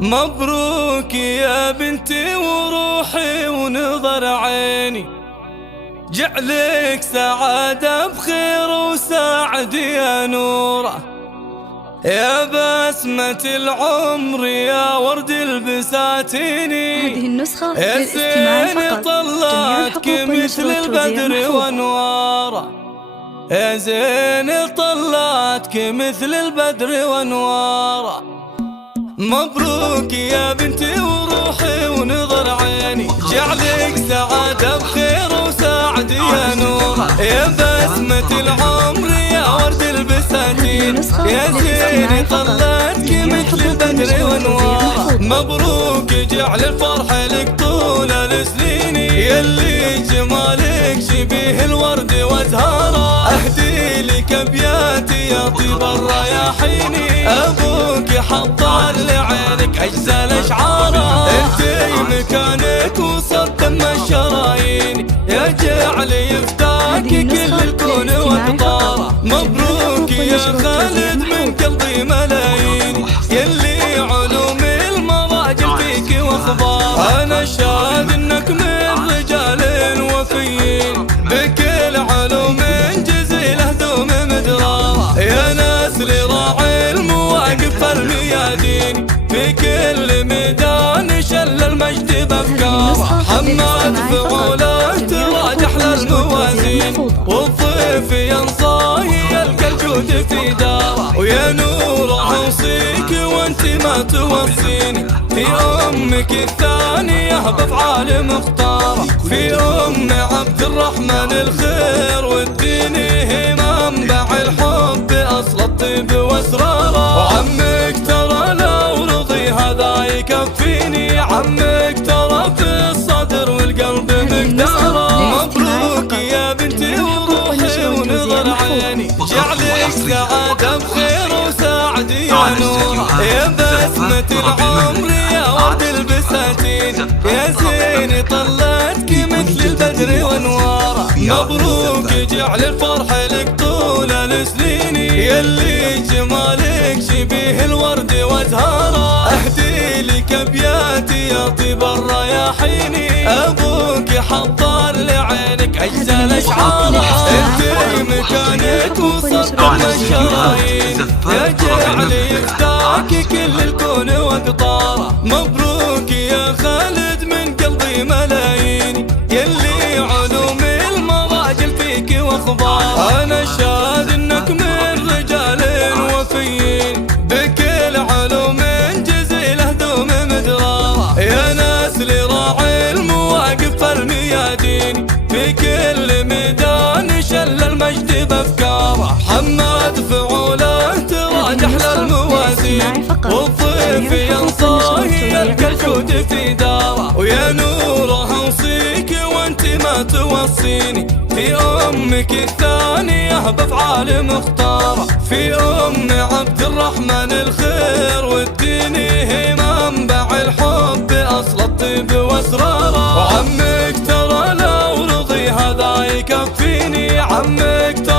مبروك يا بنتي وروحي ونظر عيني، جعلك سعادة بخير وسعد يا نوره، يا بسمة العمر يا ورد البساتيني. هذه النسخة يا للاستماع فقط. طلعتك مثل البدر وانواره، يا زين طلعتك مثل البدر وانواره. مبروك يا بنتي وروحي ونظر عيني، جعلك سعادة بخير وسعد يا نوره، يا بسمة العمر يا ورد البساتين، يا زين طلعتك مثل البدر وانواره. مبروك جعل الفرح لك طول السنين، يلي جمالك شبيه الورد وازهاره، اهدي لك ابياتي يا طيب الرياحين، ابوك حضر لعينك اجزل اشعاره، انتي مكانك وسط دم الشرايين، يا جعل يفتاك كل الكون واقطاره. مبروك يا خالد من قلبي ملايين، يلي علوم المراجل فيك واخبار، انا شاهد انك من رجال وفيين، بكل علوم جزيله دوم مدراره، يا نسل راعي المواقف الميادين، في كل ميدان شل المجد بافكاره، حماد فعوله تراج احلى الموازين، والضيف ينصاي يلقى الجود في داره، ويا نوره اوصيك وانت ما توصيني، في امك الثانيه بافعال مختاره، في ام عبد الرحمن الخير والدين، هي منبع الحب اصل الطيب واسراره، وعمك ترى لو رضي هذا يكفيني، عمك ترى في الصدر والقلب مقداره. مبروك يا بنتي وروحي ونظر عيني، جعلك سعادة بخير وسعد يا نوره، يا بسمة العمر يا ورد البساتين، يا زين طلعتك مثل البدر وانواره. مبروك جعل الفرح لك طول السنين، يلي جمالك شبيه الورد وازهاره، اهدي لك ابياتي يا طيب الرياحين، ابوك حضر لعينك اجزل اشعاره، انتي مكانك وسط دم الشرايين، يا جعل يفتاك كل الكون واقطاره. مبروك يا خالد من قلبي ملايين، يلي علوم المراجل فيك واخبار، انا شاهد انك من رجال وفيين، بكل علوم جزيله دوم مدراره، يا نسل راعي المواقف الميادين، في كل ميدان شل المجد بافكاره، حماد فعوله تراج احلى الموازين، والضيف ينصاي يلقى الجود في داره، ويا نوره اوصيك وانت ما توصيني، في امك الثانيه بافعال مختاره، في ام عبد الرحمن الخير والدين، هي منبع الحب اصل الطيب واسراره، وعمك ترى لو رضي هذا يكفيني، عمك ترى